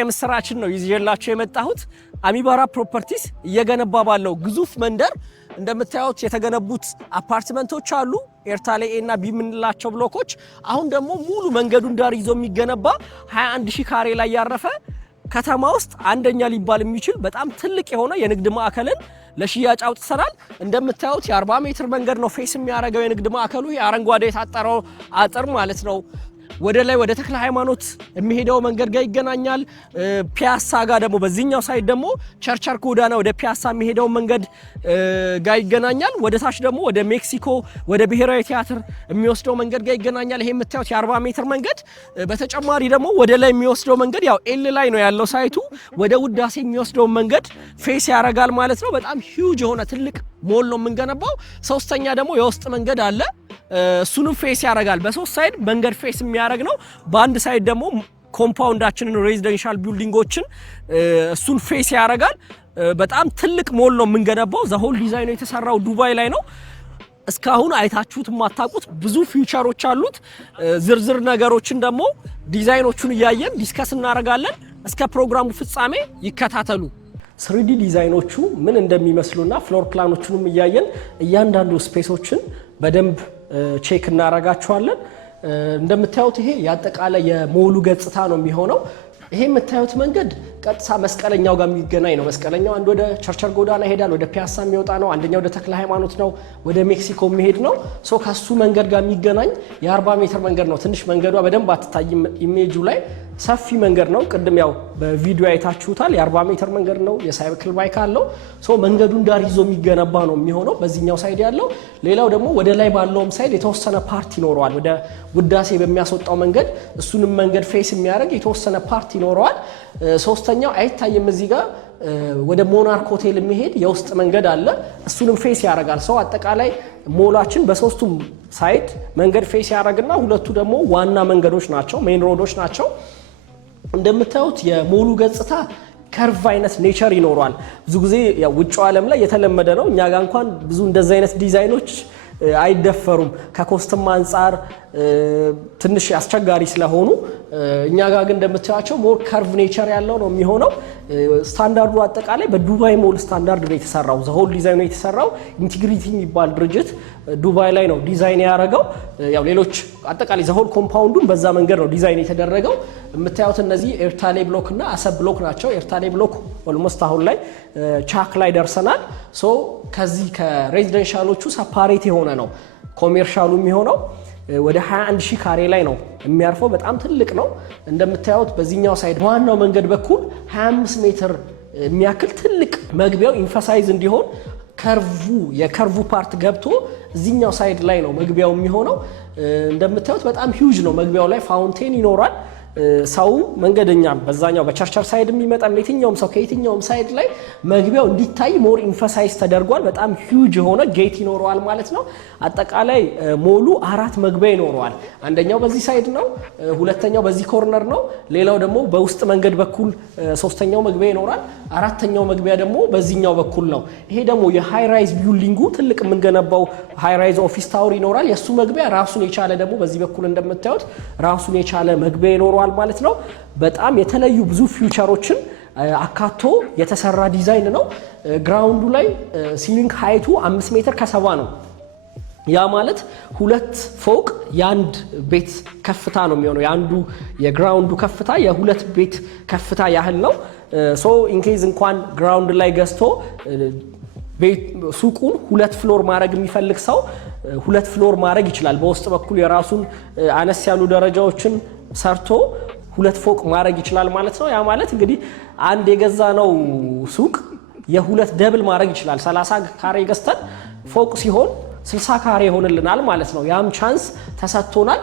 የምስራችን ነው ይዤላችሁ የመጣሁት አሚባራ ፕሮፐርቲስ እየገነባ ባለው ግዙፍ መንደር እንደምታዩት የተገነቡት አፓርትመንቶች አሉ ኤርታሌ ኤ እና ቢ ምንላቸው ብሎኮች አሁን ደግሞ ሙሉ መንገዱን ዳር ይዞ የሚገነባ 21000 ካሬ ላይ ያረፈ ከተማ ውስጥ አንደኛ ሊባል የሚችል በጣም ትልቅ የሆነ የንግድ ማዕከልን ለሽያጭ አውጥተናል እንደምታዩት የ40 ሜትር መንገድ ነው ፌስ የሚያደርገው የንግድ ማዕከሉ የአረንጓዴ የታጠረው አጥር ማለት ነው ወደ ላይ ወደ ተክለ ሃይማኖት የሚሄደው መንገድ ጋር ይገናኛል ፒያሳ ጋር ደግሞ በዚህኛው ሳይድ ደግሞ ቸርቸር ጎዳና ወደ ፒያሳ የሚሄደው መንገድ ጋር ይገናኛል ወደ ታች ደግሞ ወደ ሜክሲኮ ወደ ብሔራዊ ቲያትር የሚወስደው መንገድ ጋር ይገናኛል ይሄ የምታዩት የ40 ሜትር መንገድ በተጨማሪ ደግሞ ወደ ላይ የሚወስደው መንገድ ያው ኤል ላይ ነው ያለው ሳይቱ ወደ ውዳሴ የሚወስደው መንገድ ፌስ ያረጋል ማለት ነው በጣም ሂውጅ የሆነ ትልቅ ሞል ነው የምንገነባው ሶስተኛ ደግሞ የውስጥ መንገድ አለ እሱንም ፌስ ያረጋል በሶስት ሳይድ መንገድ ፌስ የሚያረግ ነው በአንድ ሳይድ ደግሞ ኮምፓውንዳችንን ሬዚደንሻል ቢልዲንጎችን እሱን ፌስ ያረጋል በጣም ትልቅ ሞል ነው የምንገነባው ዘሆል ዲዛይኑ የተሰራው ዱባይ ላይ ነው እስካሁን አይታችሁት ማታቁት ብዙ ፊውቸሮች አሉት ዝርዝር ነገሮችን ደግሞ ዲዛይኖቹን ያያየን ዲስከስ እናረጋለን እስከ ፕሮግራሙ ፍጻሜ ይከታተሉ 3D ዲዛይኖቹ ምን እንደሚመስሉና ፍሎር ፕላኖቹንም ያያየን እያንዳንዱ ስፔሶችን በደንብ ቼክ እናረጋቸዋለን እንደምታዩት ይሄ ያጠቃላይ የሞሉ ገጽታ ነው የሚሆነው ይሄ የምታዩት መንገድ ቀጥታ መስቀለኛው ጋር የሚገናኝ ነው መስቀለኛው አንድ ወደ ቸርቸር ጎዳና ይሄዳል ወደ ፒያሳ የሚወጣ ነው አንደኛው ወደ ተክለ ሃይማኖት ነው ወደ ሜክሲኮ የሚሄድ ነው ሶ ከሱ መንገድ ጋር የሚገናኝ የ40 ሜትር መንገድ ነው ትንሽ መንገዷ በደንብ አትታይም ኢሜጁ ላይ ሰፊ መንገድ ነው ቅድም ያው በቪዲዮ አይታችሁታል የ40 ሜትር መንገድ ነው የሳይክል ባይክ አለው ሶ መንገዱን ዳር ይዞ የሚገነባ ነው የሚሆነው በዚህኛው ሳይድ ያለው ሌላው ደግሞ ወደ ላይ ባለውም ሳይድ የተወሰነ ፓርት ይኖረዋል ወደ ውዳሴ በሚያስወጣው መንገድ እሱንም መንገድ ፌስ የሚያደርግ የተወሰነ ፓርት ይኖረዋል ሶስተኛው አይታየም እዚህ ጋር ወደ ሞናርክ ሆቴል የሚሄድ የውስጥ መንገድ አለ እሱንም ፌስ ያደርጋል ሰው አጠቃላይ ሞላችን በሶስቱም ሳይድ መንገድ ፌስ ያደርግና ሁለቱ ደግሞ ዋና መንገዶች ናቸው ሜን ሮዶች ናቸው እንደምታዩት የሞሉ ገጽታ ከርቭ አይነት ኔቸር ይኖራል ብዙ ጊዜ ያው ውጭው ዓለም ላይ የተለመደ ነው እኛ ጋር እንኳን ብዙ እንደዛ አይነት ዲዛይኖች አይደፈሩም ከኮስትም አንፃር ትንሽ አስቸጋሪ ስለሆኑ እኛ ጋር ግን እንደምታያቸው ሞር ከርቭ ኔቸር ያለው ነው የሚሆነው ስታንዳርዱ አጠቃላይ በዱባይ ሞል ስታንዳርድ ነው የተሰራው ዘሆል ዲዛይኑ የተሰራው ኢንቲግሪቲ የሚባል ድርጅት ዱባይ ላይ ነው ዲዛይን ያደረገው ያው ሌሎች አጠቃላይ ዘሆል ኮምፓውንዱን በዛ መንገድ ነው ዲዛይን የተደረገው የምታዩት እነዚህ ኤርታሌ ብሎክ እና አሰብ ብሎክ ናቸው ኤርታሌ ብሎክ ኦልሞስት አሁን ላይ ቻክ ላይ ደርሰናል ሶ ከዚህ ከሬዚደንሻሎቹ ሰፓሬት የሆነ ነው ኮሜርሻሉ የሚሆነው ወደ 21000 ካሬ ላይ ነው የሚያርፈው በጣም ትልቅ ነው እንደምታዩት በዚህኛው ሳይድ ዋናው መንገድ በኩል 25 ሜትር የሚያክል ትልቅ መግቢያው ኢንፋሳይዝ እንዲሆን የከርቭ ፓርት ገብቶ እዚህኛው ሳይድ ላይ ነው መግቢያው የሚሆነው እንደምታዩት በጣም ሂውጅ ነው መግቢያው ላይ ፋውንቴን ይኖራል ሰው መንገደኛ በዛኛው በቸርቸር ሳይድ የሚመጣ የትኛውም ሰው ከየትኛውም ሳይድ ላይ መግቢያው እንዲታይ ሞር ኢንፋሳይዝ ተደርጓል በጣም ሂውጅ የሆነ ጌት ይኖረዋል ማለት ነው አጠቃላይ ሞሉ 4 መግቢያ ይኖረዋል አንደኛው በዚህ ሳይድ ነው ሁለተኛው በዚህ ኮርነር ነው ሌላው ደግሞ በውስጥ መንገድ በኩል ሶስተኛው መግቢያ ይኖራል አራተኛው መግቢያ ደግሞ በዚህኛው በኩል ነው ይሄ ደግሞ የሃይ ራይዝ ቢልዲንጉ ትልቅ የምንገነባው ሃይ ራይዝ ኦፊስ ታወር ይኖራል የሱ መግቢያ ራሱን የቻለ ደግሞ በዚህ በኩል እንደምታዩት ራሱን የቻለ መግቢያ ይኖራል ማለት ነው በጣም የተለዩ ብዙ ፊውቸሮችን አካቶ የተሰራ ዲዛይን ነው ግራውንዱ ላይ ሲሊንግ ሃይቱ 5 ሜትር ከ70 ነው ያ ማለት ሁለት ፎቅ ያንድ ቤት ከፍታ ነው የሚሆነው ያንዱ የግራውንዱ ከፍታ የሁለት ቤት ከፍታ ያህል ነው ሶ ኢንኬዝ እንኳን ግራውንድ ላይ ገዝቶ ሱቁን ሁለት ፍሎር ማድረግ የሚፈልግ ሰው ሁለት ፍሎር ማድረግ ይችላል በውስጥ በኩል የራሱን አነስ ያሉ ደረጃዎችን ሰርቶ ሁለት ፎቅ ማድረግ ይችላል ማለት ነው ያ ማለት እንግዲህ አንድ የገዛ ነው ሱቅ የሁለት ደብል ማድረግ ይችላል 30 ካሬ ገዝተን ፎቅ ሲሆን 60 ካሬ ይሆንልናል ማለት ነው ያም ቻንስ ተሰጥቶናል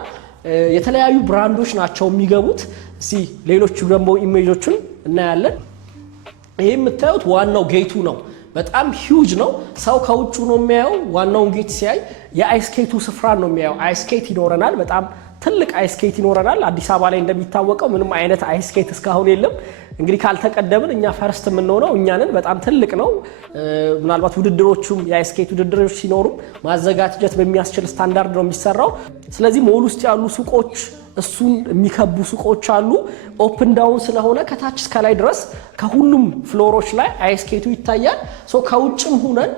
የተለያዩ ብራንዶች ናቸው የሚገቡት ሌሎች ደግሞ ኢሜጆችን እናያለን ይሄ የምታዩት ዋናው ጌቱ ነው በጣም ሂውጅ ነው ሰው ከውጭ ነው የሚያየው ዋናውን ጌት ሲያይ የአይስኬቱ ስፍራ ነው የሚያየው አይስኬት ይኖረናል በጣም ትልቅ አይስኬት ይኖረናል። አዲስ አበባ ላይ እንደሚታወቀው ምንም አይነት አይስኬት እስካሁን የለም። እንግዲህ ካልተቀደምን እኛ ፈርስት የምንሆነው እኛንን በጣም ትልቅ ነው። ምናልባት ውድድሮቹም የአይስኬት ውድድሮች ሲኖሩ ማዘጋጀት በሚያስችል ስታንዳርድ ነው የሚሰራው። ስለዚህ ሞል ውስጥ ያሉ ሱቆች እሱን የሚከቡ ሱቆች አሉ። ኦፕን ዳውን ስለሆነ ከታች እስከ ላይ ድረስ ከሁሉም ፍሎሮች ላይ አይስኬቱ ይታያል። ሶ ከውጭም ሆነን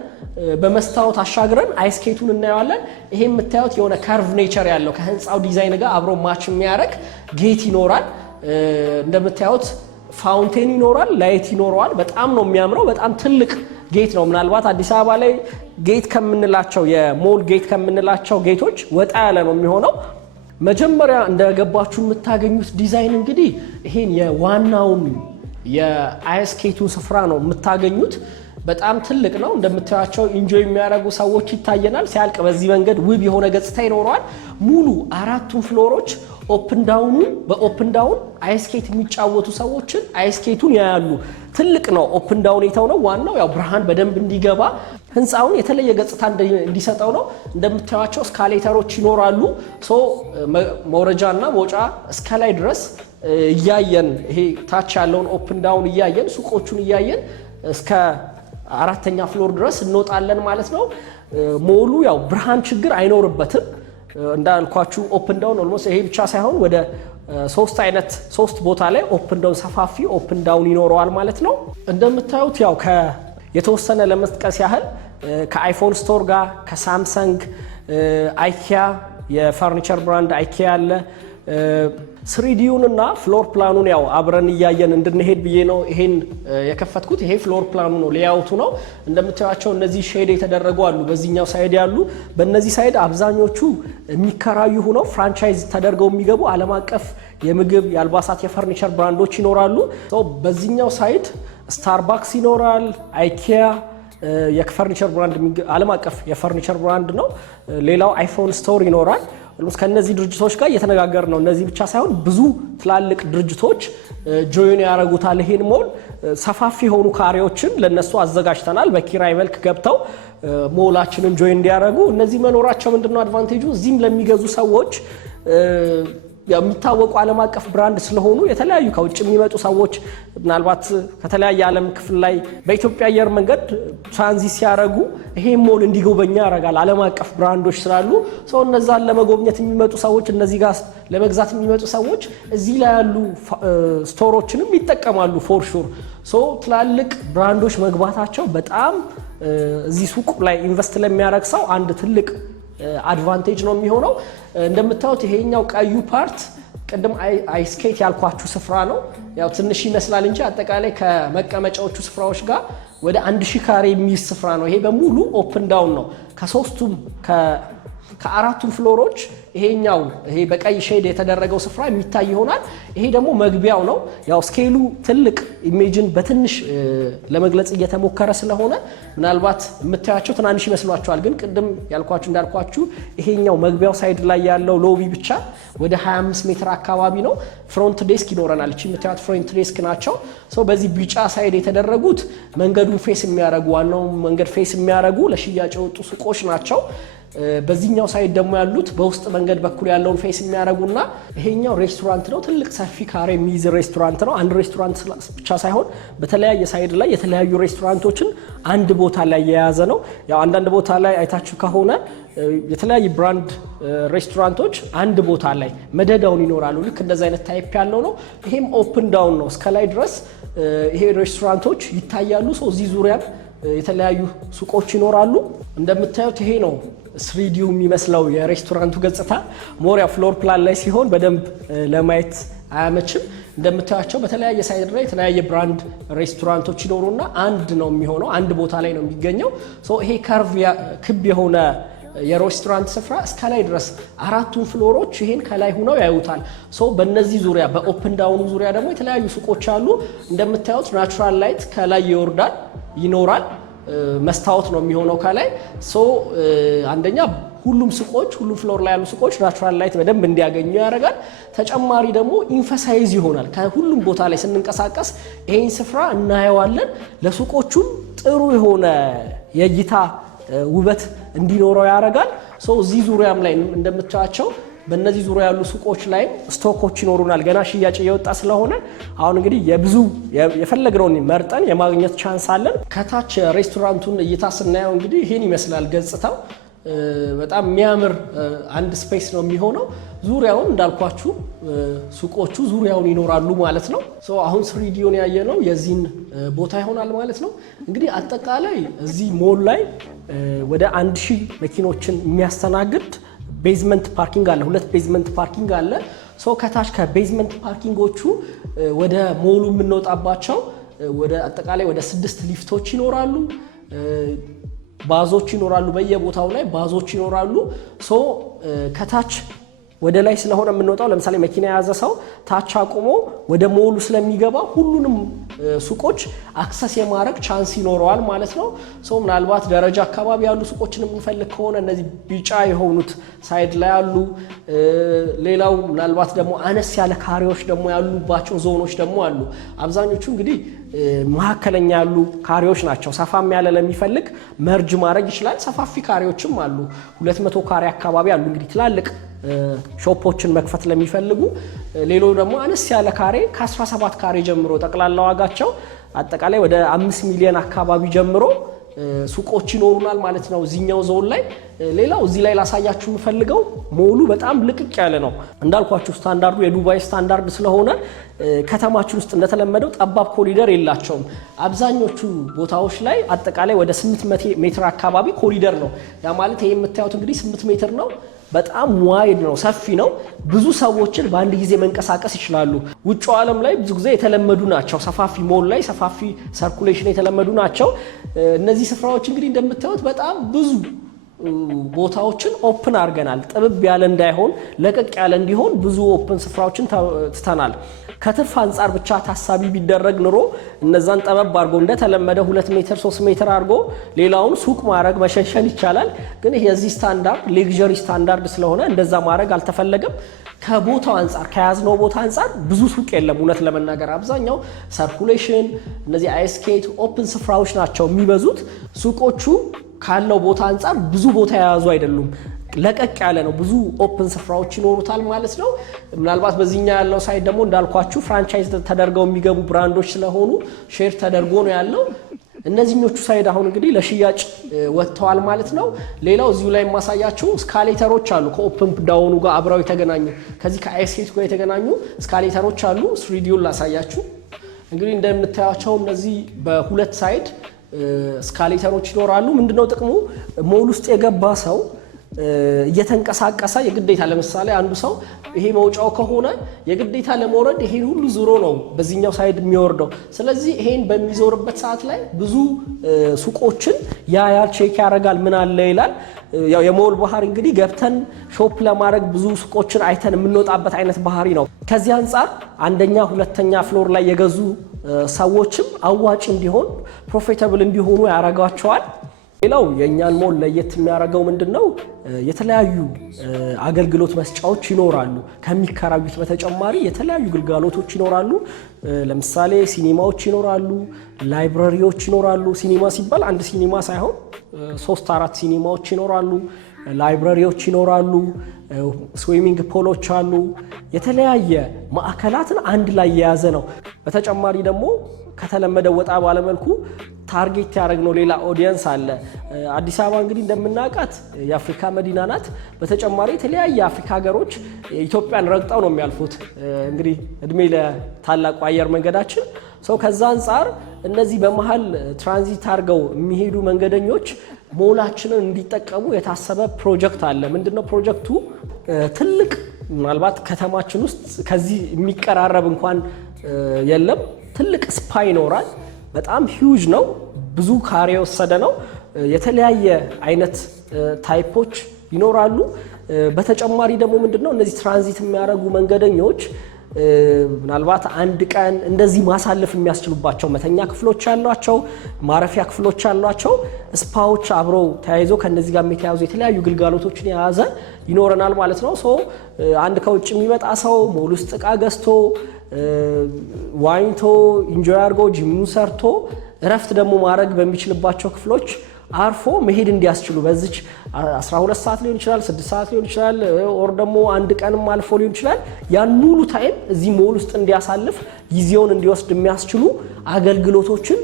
በመስታወት አሻግረን አይስኬቱን እናየዋለን። ይሄ የምታዩት የሆነ ከርቭ ኔቸር ያለው ከህንፃው ዲዛይን ጋር አብሮ ማች የሚያደርግ ጌት ይኖራል። እንደምታዩት ፋውንቴን ይኖራል፣ ላይት ይኖረዋል። በጣም ነው የሚያምረው። በጣም ትልቅ ጌት ነው። ምናልባት አዲስ አበባ ላይ ጌት ከምንላቸው የሞል ጌት ከምንላቸው ጌቶች ወጣ ያለ ነው የሚሆነው። መጀመሪያ እንደገባችሁ የምታገኙት ዲዛይን እንግዲህ ይሄን የዋናውን የአይስኬቱን ስፍራ ነው የምታገኙት። በጣም ትልቅ ነው። እንደምታያቸው ኢንጆይ የሚያደርጉ ሰዎች ይታየናል። ሲያልቅ በዚህ መንገድ ውብ የሆነ ገጽታ ይኖረዋል። ሙሉ አራቱን ፍሎሮች ኦፕን ዳውኑ በኦፕን ዳውን አይስኬት የሚጫወቱ ሰዎችን አይስኬቱን ያያሉ። ትልቅ ነው። ኦፕን ዳውን የተው ነው። ዋናው ያው ብርሃን በደንብ እንዲገባ ህንፃውን የተለየ ገጽታ እንዲሰጠው ነው። እንደምታዩቸው ስካሌተሮች ይኖራሉ። ሶ መውረጃና መውጫ እስከ ላይ ድረስ እያየን ይሄ ታች ያለውን ኦፕን ዳውን እያየን ሱቆቹን እያየን እስከ አራተኛ ፍሎር ድረስ እንወጣለን ማለት ነው። ሞሉ ያው ብርሃን ችግር አይኖርበትም። እንዳልኳችሁ ኦፕን ዳውን ኦልሞስት ይሄ ብቻ ሳይሆን ወደ ሶስት ቦታ ላይ ኦፕን ዳውን ሰፋፊ ኦፕን ዳውን ይኖረዋል ማለት ነው። እንደምታዩት ያው የተወሰነ ለመስጠቀስ ያህል ከአይፎን ስቶር ጋር ከሳምሰንግ፣ አይኪያ የፈርኒቸር ብራንድ አይኪያ አለ። ስሪዲውን እና ፍሎር ፕላኑን ያው አብረን እያየን እንድንሄድ ብዬ ነው ይሄን የከፈትኩት። ይሄ ፍሎር ፕላኑ ነው፣ ሌያውቱ ነው። እንደምታዩቸው እነዚህ ሼድ የተደረጉ አሉ፣ በዚህኛው ሳይድ ያሉ። በእነዚህ ሳይድ አብዛኞቹ የሚከራዩ ሆነው ፍራንቻይዝ ተደርገው የሚገቡ ዓለም አቀፍ የምግብ፣ የአልባሳት፣ የፈርኒቸር ብራንዶች ይኖራሉ። በዚህኛው ሳይድ ስታርባክስ ይኖራል፣ አይኪያ የፈርኒቸር ብራንድ ዓለም አቀፍ የፈርኒቸር ብራንድ ነው። ሌላው አይፎን ስቶር ይኖራል። ከነዚህ ድርጅቶች ጋር እየተነጋገር ነው። እነዚህ ብቻ ሳይሆን ብዙ ትላልቅ ድርጅቶች ጆይን ያደርጉታል። ይሄን ሞል ሰፋፊ የሆኑ ካሬዎችን ለነሱ አዘጋጅተናል። በኪራይ መልክ ገብተው ሞላችንን ጆይን እንዲያደርጉ። እነዚህ መኖራቸው ምንድነው አድቫንቴጁ? እዚህም ለሚገዙ ሰዎች የሚታወቁ ዓለም አቀፍ ብራንድ ስለሆኑ የተለያዩ ከውጭ የሚመጡ ሰዎች ምናልባት ከተለያየ ዓለም ክፍል ላይ በኢትዮጵያ አየር መንገድ ትራንዚት ሲያደርጉ ይሄ ሞል እንዲጎበኛ ያደርጋል። ዓለም አቀፍ ብራንዶች ስላሉ ሰው እነዛን ለመጎብኘት የሚመጡ ሰዎች እነዚህ ጋር ለመግዛት የሚመጡ ሰዎች እዚህ ላይ ያሉ ስቶሮችንም ይጠቀማሉ ፎር ሹር። ትላልቅ ብራንዶች መግባታቸው በጣም እዚህ ሱቅ ላይ ኢንቨስት ለሚያደርግ ሰው አንድ ትልቅ አድቫንቴጅ ነው የሚሆነው። እንደምታዩት ይሄኛው ቀዩ ፓርት ቅድም አይስኬት ያልኳችሁ ስፍራ ነው። ያው ትንሽ ይመስላል እንጂ አጠቃላይ ከመቀመጫዎቹ ስፍራዎች ጋር ወደ 1000 ካሬ የሚይዝ ስፍራ ነው። ይሄ በሙሉ ኦፕን ዳውን ነው። ከአራቱም ፍሎሮች ይሄኛው ይሄ በቀይ ሼድ የተደረገው ስፍራ የሚታይ ይሆናል። ይሄ ደግሞ መግቢያው ነው። ያው ስኬሉ ትልቅ ኢሜጅን በትንሽ ለመግለጽ እየተሞከረ ስለሆነ ምናልባት የምታያቸው ትናንሽ ይመስሏቸዋል። ግን ቅድም እንዳልኳችሁ ይሄኛው መግቢያው ሳይድ ላይ ያለው ሎቢ ብቻ ወደ 25 ሜትር አካባቢ ነው። ፍሮንት ዴስክ ይኖረናል። እቺ የምታዩት ፍሮንት ዴስክ ናቸው። በዚህ ቢጫ ሳይድ የተደረጉት መንገዱን ፌስ የሚያደርጉ ዋናው መንገድ ፌስ የሚያደርጉ ለሽያጭ የወጡ ሱቆች ናቸው። በዚህኛው ሳይድ ደግሞ ያሉት በውስጥ መንገድ በኩል ያለውን ፌስ የሚያደርጉና ይሄኛው ሬስቶራንት ነው። ትልቅ ሰፊ ካሬ የሚይዝ ሬስቶራንት ነው። አንድ ሬስቶራንት ብቻ ሳይሆን በተለያየ ሳይድ ላይ የተለያዩ ሬስቶራንቶችን አንድ ቦታ ላይ የያዘ ነው። ያው አንዳንድ ቦታ ላይ አይታችሁ ከሆነ የተለያዩ ብራንድ ሬስቶራንቶች አንድ ቦታ ላይ መደዳውን ይኖራሉ። ልክ እንደዛ አይነት ታይፕ ያለው ነው። ይሄም ኦፕን ዳውን ነው። እስከ ላይ ድረስ ይሄ ሬስቶራንቶች ይታያሉ። እዚህ ዙሪያ የተለያዩ ሱቆች ይኖራሉ። እንደምታዩት ይሄ ነው ስሪዲው የሚመስለው የሬስቶራንቱ ገጽታ። ሞሪያ ፍሎር ፕላን ላይ ሲሆን በደንብ ለማየት አያመችም። እንደምታዩቸው በተለያየ ሳይድ ላይ የተለያየ ብራንድ ሬስቶራንቶች ይኖሩና አንድ ነው የሚሆነው፣ አንድ ቦታ ላይ ነው የሚገኘው። ይሄ ክብ የሆነ የሬስቶራንት ስፍራ እስከ ላይ ድረስ አራቱን ፍሎሮች ይሄን ከላይ ሆነው ያዩታል። በእነዚህ ዙሪያ በኦፕን ዳውኑ ዙሪያ ደግሞ የተለያዩ ሱቆች አሉ። እንደምታዩት ናቹራል ላይት ከላይ ይኖራል። መስታወት ነው የሚሆነው ከላይ። አንደኛ ሁሉም ፍሎር ላይ ያሉ ሱቆች ናቹራል ላይት በደንብ እንዲያገኙ ያደርጋል። ተጨማሪ ደግሞ ኢንፈሳይዝ ይሆናል። ከሁሉም ቦታ ላይ ስንንቀሳቀስ ይሄን ስፍራ እናየዋለን። ለሱቆቹም ጥሩ የሆነ የእይታ ውበት እንዲኖረው ያደርጋል። እዚህ ዙሪያም ላይ እንደምታዩቸው በእነዚህ ዙሪያ ያሉ ሱቆች ላይ ስቶኮች ይኖሩናል ገና ሽያጭ እየወጣ ስለሆነ አሁን እንግዲህ የብዙ የፈለግነውን መርጠን የማግኘት ቻንስ አለን። ከታች ሬስቶራንቱን እይታ ስናየው እንግዲህ ይሄን ይመስላል ገጽታው። በጣም የሚያምር አንድ ስፔስ ነው የሚሆነው። ዙሪያውን እንዳልኳችሁ ሱቆቹ ዙሪያውን ይኖራሉ ማለት ነው። አሁን 3Dን ያየነው የዚህን ቦታ ይሆናል ማለት ነው። እንግዲህ አጠቃላይ እዚህ ሞል ላይ ወደ 1000 መኪኖችን የሚያስተናግድ ቤዝመንት ፓርኪንግ አለ። 2 ቤዝመንት ፓርኪንግ አለ። ከታች ከቤዝመንት ፓርኪንጎቹ ወደ ሞሉ የምንወጣባቸው ወደ አጠቃላይ ወደ 6 ሊፍቶች ይኖራሉ። ባዞች ይኖራሉ፣ በየቦታው ላይ ባዞች ይኖራሉ። ከታች ወደ ላይ ስለሆነ የምንወጣው ለምሳሌ መኪና የያዘ ሰው ታች አቁሞ ወደ ሞሉ ስለሚገባ ሁሉንም ሱቆች አክሰስ የማድረግ ቻንስ ይኖረዋል ማለት ነው። ምናልባት ደረጃ አካባቢ ያሉ ሱቆችን የምንፈልግ ከሆነ እነዚህ ቢጫ የሆኑት ሳይድ ላይ ያሉ፣ ሌላው ምናልባት ደግሞ አነስ ያለ ካሬዎች ደግሞ ያሉባቸው ዞኖች ደግሞ አሉ። አብዛኞቹ እንግዲህ መካከለኛ ያሉ ካሬዎች ናቸው። ሰፋም ያለ ለሚፈልግ መርጅ ማድረግ ይችላል። ሰፋፊ ካሬዎችም አሉ። 200 ካሬ አካባቢ አሉ እንግዲህ ትላልቅ ሾፖችን መክፈት ለሚፈልጉ። ሌላው ደግሞ አነስ ያለ ካሬ ከ17 ካሬ ጀምሮ ጠቅላላ ዋጋቸው አጠቃላይ ወደ 5 ሚሊዮን አካባቢ ጀምሮ ሱቆች ይኖሩናል ማለት ነው እዚህኛው ዞን ላይ። ሌላው እዚህ ላይ ላሳያችሁ የምፈልገው ሞሉ በጣም ልቅቅ ያለ ነው። እንዳልኳችሁ ስታንዳርዱ የዱባይ ስታንዳርድ ስለሆነ ከተማችን ውስጥ እንደተለመደው ጠባብ ኮሪደር የላቸውም። አብዛኞቹ ቦታዎች ላይ አጠቃላይ ወደ 8 ሜትር አካባቢ ኮሪደር ነው። ያ ማለት ይሄ የምታዩት እንግዲህ 8 ሜትር ነው። በጣም ዋይድ ነው፣ ሰፊ ነው። ብዙ ሰዎችን በአንድ ጊዜ መንቀሳቀስ ይችላሉ። ውጭው ዓለም ላይ ብዙ ጊዜ የተለመዱ ናቸው። ሰፋፊ ሞል ላይ ሰፋፊ ሰርኩሌሽን የተለመዱ ናቸው። እነዚህ ስፍራዎች እንግዲህ እንደምታዩት በጣም ብዙ ቦታዎችን ኦፕን አድርገናል። ጥብብ ያለ እንዳይሆን ለቀቅ ያለ እንዲሆን ብዙ ኦፕን ስፍራዎችን ትተናል። ከትርፍ አንጻር ብቻ ታሳቢ ቢደረግ ኑሮ እነዛን ጠበብ አድርጎ እንደተለመደ 2 ሜትር 3 ሜትር አድርጎ ሌላውን ሱቅ ማድረግ መሸንሸን ይቻላል። ግን የዚህ ስታንዳርድ ሌክዠሪ ስታንዳርድ ስለሆነ እንደዛ ማድረግ አልተፈለገም። ከቦታው አንጻር ከያዝነው ቦታ አንጻር ብዙ ሱቅ የለም። እውነት ለመናገር አብዛኛው ሰርኩሌሽን፣ እነዚህ አይስኬት ኦፕን ስፍራዎች ናቸው የሚበዙት። ሱቆቹ ካለው ቦታ አንጻር ብዙ ቦታ የያዙ አይደሉም። ለቀቅ ያለ ነው። ብዙ ኦፕን ስፍራዎች ይኖሩታል ማለት ነው። ምናልባት በዚህኛ ያለው ሳይት ደግሞ እንዳልኳችሁ ፍራንቻይዝ ተደርገው የሚገቡ ብራንዶች ስለሆኑ ሼር ተደርጎ ነው ያለው። እነዚህኞቹ ሳይድ አሁን እንግዲህ ለሽያጭ ወጥተዋል ማለት ነው። ሌላው እዚሁ ላይ የማሳያችሁ ስካሌተሮች አሉ። ከኦፕን ዳውኑ ጋር አብረው የተገናኙ ከዚህ ከአይስኬት ጋር የተገናኙ ስካሌተሮች አሉ። 3Dውን ላሳያችሁ። እንግዲህ እንደምታያቸው እነዚህ በሁለት ሳይድ ስካሌተሮች ይኖራሉ። ምንድነው ጥቅሙ? ሞል ውስጥ የገባ ሰው እየተንቀሳቀሰ የግዴታ ለምሳሌ አንዱ ሰው ይሄ መውጫው ከሆነ የግዴታ ለመውረድ ይሄን ሁሉ ዙሮ ነው በዚህኛው ሳይድ የሚወርደው። ስለዚህ ይሄን በሚዞርበት ሰዓት ላይ ብዙ ሱቆችን ያያል፣ ቼክ ያደርጋል፣ ምን አለ ይላል። ያው የሞል ባህሪ እንግዲህ ገብተን ሾፕ ለማድረግ ብዙ ሱቆችን አይተን የምንወጣበት አይነት ባህሪ ነው። ከዚህ አንጻር አንደኛ ሁለተኛ ፍሎር ላይ የገዙ ሰዎችም አዋጭ እንዲሆን ፕሮፊታብል እንዲሆኑ ያደርጋቸዋል። ሌላው የእኛን ሞል ለየት የሚያደርገው ምንድነው? የተለያዩ አገልግሎት መስጫዎች ይኖራሉ። ከሚከራዩት በተጨማሪ የተለያዩ ግልጋሎቶች ይኖራሉ። ለምሳሌ ሲኒማዎች ይኖራሉ፣ ላይብረሪዎች ይኖራሉ። ሲኒማ ሲባል አንድ ሲኒማ ሳይሆን 3-4 ሲኒማዎች ይኖራሉ፣ ላይብረሪዎች ይኖራሉ፣ ስዊሚንግ ፖሎች አሉ። የተለያየ ማዕከላትን አንድ ላይ የያዘ ነው። በተጨማሪ ደግሞ ከተለመደ ወጣ ባለመልኩ ታርጌት ያደረግነው ሌላ ኦዲየንስ አለ። አዲስ አበባ እንግዲህ እንደምናውቃት የአፍሪካ መዲና ናት። በተጨማሪ የተለያየ የአፍሪካ ሀገሮች ኢትዮጵያን ረግጠው ነው የሚያልፉት። እንግዲህ እድሜ ለታላቁ አየር መንገዳችን ሰው። ከዛ አንጻር እነዚህ በመሃል ትራንዚት አድርገው የሚሄዱ መንገደኞች ሞላችንን እንዲጠቀሙ የታሰበ ፕሮጀክት አለ። ምንድነው ፕሮጀክቱ? ትልቅ ምናልባት ከተማችን ውስጥ ከዚህ የሚቀራረብ እንኳን የለም። ትልቅ ስፓ ይኖራል። በጣም ሂውጅ ነው። ብዙ ካሬ የወሰደ ነው። የተለያየ አይነት ታይፖች ይኖራሉ። በተጨማሪ ደግሞ ምንድነው እነዚህ ትራንዚት የሚያደርጉ መንገደኞች ምናልባት አንድ ቀን እንደዚህ ማሳለፍ የሚያስችሉባቸው መተኛ ክፍሎች ያሏቸው፣ ማረፊያ ክፍሎች ያሏቸው ስፓዎች አብረው ተያይዞ ከነዚህ ጋር የተያዙ የተለያዩ ግልጋሎቶችን የያዘ ይኖረናል ማለት ነው። አንድ ከውጭ የሚመጣ ሰው ሞል ውስጥ ዕቃ ገዝቶ ዋኝቶ ኢንጆይ አድርጎ ጂሙን ሰርቶ እረፍት ደግሞ ማድረግ በሚችልባቸው ክፍሎች አርፎ መሄድ እንዲያስችሉ በዚች 12 ሰዓት ሊሆን ይችላል 6 ሰዓት ሊሆን ይችላል ኦር ደግሞ አንድ ቀንም አልፎ ሊሆን ይችላል ያን ሙሉ ታይም እዚህ ሞል ውስጥ እንዲያሳልፍ ጊዜውን እንዲወስድ የሚያስችሉ አገልግሎቶችን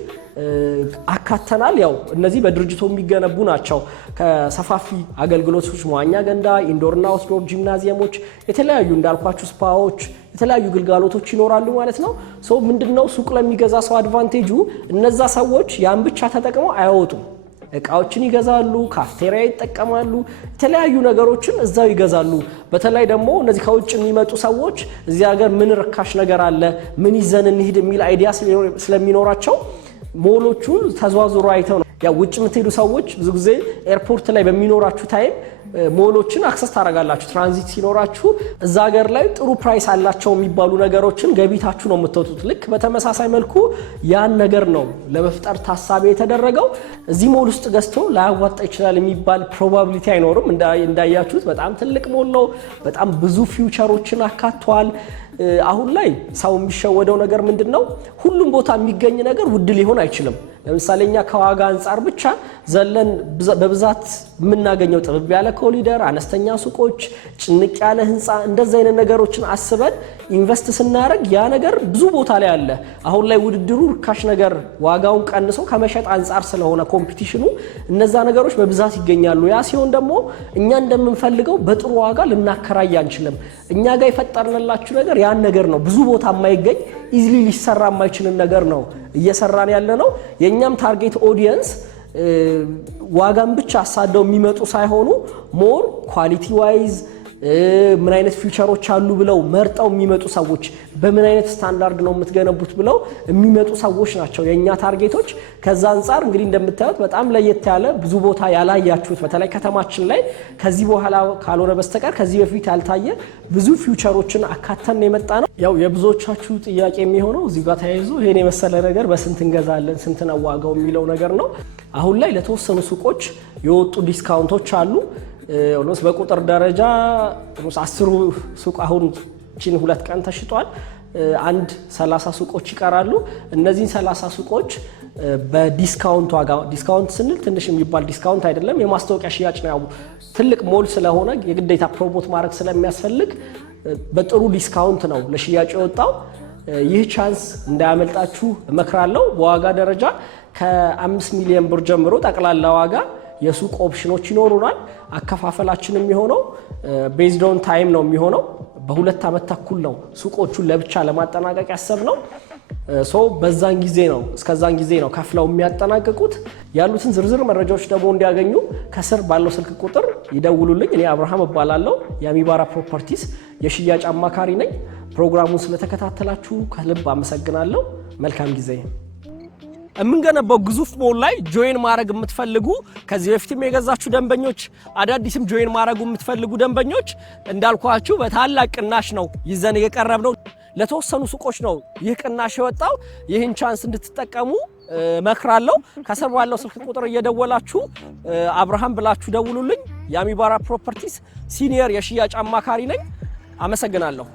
አካተናል። ያው እነዚህ በድርጅቱ የሚገነቡ ናቸው። ከሰፋፊ አገልግሎቶች መዋኛ ገንዳ፣ ኢንዶርና አውትዶር ጂምናዚየሞች፣ የተለያዩ እንዳልኳችሁ ስፓዎች፣ የተለያዩ ግልጋሎቶች ይኖራሉ ማለት ነው። ሶ ምንድነው ሱቅ ለሚገዛ ሰው አድቫንቴጁ እነዛ ሰዎች ያን ብቻ ተጠቅመው አይወጡም። እቃዎችን ይገዛሉ፣ ካፍቴሪያ ይጠቀማሉ፣ የተለያዩ ነገሮችን እዛው ይገዛሉ። በተለይ ደግሞ እነዚህ ከውጭ የሚመጡ ሰዎች እዚህ ሀገር ምን ርካሽ ነገር አለ፣ ምን ይዘን እንሂድ የሚል አይዲያ ስለሚኖራቸው ሞሎቹን ተዟዙሮ አይተው ነው። ያው ውጭ የምትሄዱ ሰዎች ብዙ ጊዜ ኤርፖርት ላይ በሚኖራችሁ ታይም ሞሎችን አክሰስ ታደርጋላችሁ። ትራንዚት ሲኖራችሁ እዛ ሀገር ላይ ጥሩ ፕራይስ አላቸው የሚባሉ ነገሮችን ገቢታችሁ ነው የምትወጡት። ልክ በተመሳሳይ መልኩ ያን ነገር ነው ለመፍጠር ታሳቢ የተደረገው። እዚህ ሞል ውስጥ ገዝቶ ላያዋጣ ይችላል የሚባል ፕሮባቢሊቲ አይኖርም። እንዳያችሁት በጣም ትልቅ ሞል ነው። በጣም ብዙ ፊውቸሮችን አካቷል። አሁን ላይ ሰው የሚሸወደው ነገር ምንድነው? ሁሉም ቦታ የሚገኝ ነገር ውድ ሊሆን አይችልም። ለምሳሌ እኛ ከዋጋ አንፃር ብቻ ዘለን በብዛት የምናገኘው ጥብብ ያለ ኮሪደር፣ አነስተኛ ሱቆች፣ ጭንቅ ያለ ህንፃ እንደዛ አይነት ነገሮችን አስበን ኢንቨስት ስናደርግ ያ ነገር ብዙ ቦታ ላይ አለ። አሁን ላይ ውድድሩ ርካሽ ነገር ዋጋውን ቀንሶ ከመሸጥ አንፃር ስለሆነ ኮምፒቲሽኑ እነዛ ነገሮች በብዛት ይገኛሉ። ያ ሲሆን ደግሞ እኛ እንደምንፈልገው በጥሩ ዋጋ ልናከራይ አንችልም። እኛ ጋር የፈጠርንላችሁ ነገር ያን ነገር ነው። ብዙ ቦታ የማይገኝ ኢዚሊ ሊሰራ የማይችልን ነገር ነው እየሰራን ያለ ነው። የኛም ታርጌት ኦዲየንስ ዋጋን ብቻ አሳደው የሚመጡ ሳይሆኑ ሞር ኳሊቲ ዋይዝ ምን አይነት ፊውቸሮች አሉ ብለው መርጠው የሚመጡ ሰዎች፣ በምን አይነት ስታንዳርድ ነው የምትገነቡት ብለው የሚመጡ ሰዎች ናቸው የኛ ታርጌቶች። ከዛ አንፃር እንግዲህ እንደምታዩት በጣም ለየት ያለ ብዙ ቦታ ያላያችሁት በተለይ ከተማችን ላይ ከዚህ በኋላ ካልሆነ በስተቀር ከዚህ በፊት ያልታየ ብዙ ፊውቸሮችን አካተን የመጣ ነው። ያው የብዙዎቻችሁ ጥያቄ የሚሆነው እዚህ ጋር ተያይዞ ይሄን የመሰለ ነገር በስንት እንገዛለን፣ ስንት ነው ዋጋው የሚለው ነገር ነው። አሁን ላይ ለተወሰኑ ሱቆች የወጡ ዲስካውንቶች አሉ። ኦልሞስ በቁጥር ደረጃ 10 ሱቅ አሁን ቺን 2 ቀን ተሽጧል። አንድ 30 ሱቆች ይቀራሉ። እነዚህን 30 ሱቆች በዲስካውንት ዋጋ፣ ዲስካውንት ስንል ትንሽ የሚባል ዲስካውንት አይደለም፣ የማስታወቂያ ሽያጭ ነው። ያው ትልቅ ሞል ስለሆነ የግዴታ ፕሮሞት ማድረግ ስለሚያስፈልግ በጥሩ ዲስካውንት ነው ለሽያጭ የወጣው። ይህ ቻንስ እንዳያመልጣችሁ እመክራለሁ። በዋጋ ደረጃ ከ5 ሚሊዮን ብር ጀምሮ ጠቅላላ ዋጋ የሱቅ ኦፕሽኖች ይኖሩናል። አከፋፈላችን የሚሆነው ቤዝድ ኦን ታይም ነው የሚሆነው። በ2 ዓመት ተኩል ነው ሱቆቹን ለብቻ ለማጠናቀቅ ያሰብነው። በዛን ጊዜ ነው እስከዛን ጊዜ ነው ከፍለው የሚያጠናቅቁት። ያሉትን ዝርዝር መረጃዎች ደግሞ እንዲያገኙ ከስር ባለው ስልክ ቁጥር ይደውሉልኝ። እኔ አብርሃም እባላለሁ። የአሚባራ ፕሮፐርቲስ የሽያጭ አማካሪ ነኝ። ፕሮግራሙን ስለተከታተላችሁ ከልብ አመሰግናለሁ። መልካም ጊዜ። የምንገነባው ግዙፍ ሞል ላይ ጆይን ማድረግ የምትፈልጉ ከዚህ በፊትም የገዛችሁ ደንበኞች፣ አዳዲስም ጆይን ማድረግ የምትፈልጉ ደንበኞች እንዳልኳችሁ በታላቅ ቅናሽ ነው ይዘን የቀረብነው። ለተወሰኑ ሱቆች ነው ይህ ቅናሽ የወጣው። ይህን ቻንስ እንድትጠቀሙ መክራለሁ። ከስር ባለው ስልክ ቁጥር እየደወላችሁ አብርሃም ብላችሁ ደውሉልኝ። የአሚባራ ፕሮፐርቲስ ሲኒየር የሽያጭ አማካሪ ነኝ። አመሰግናለሁ።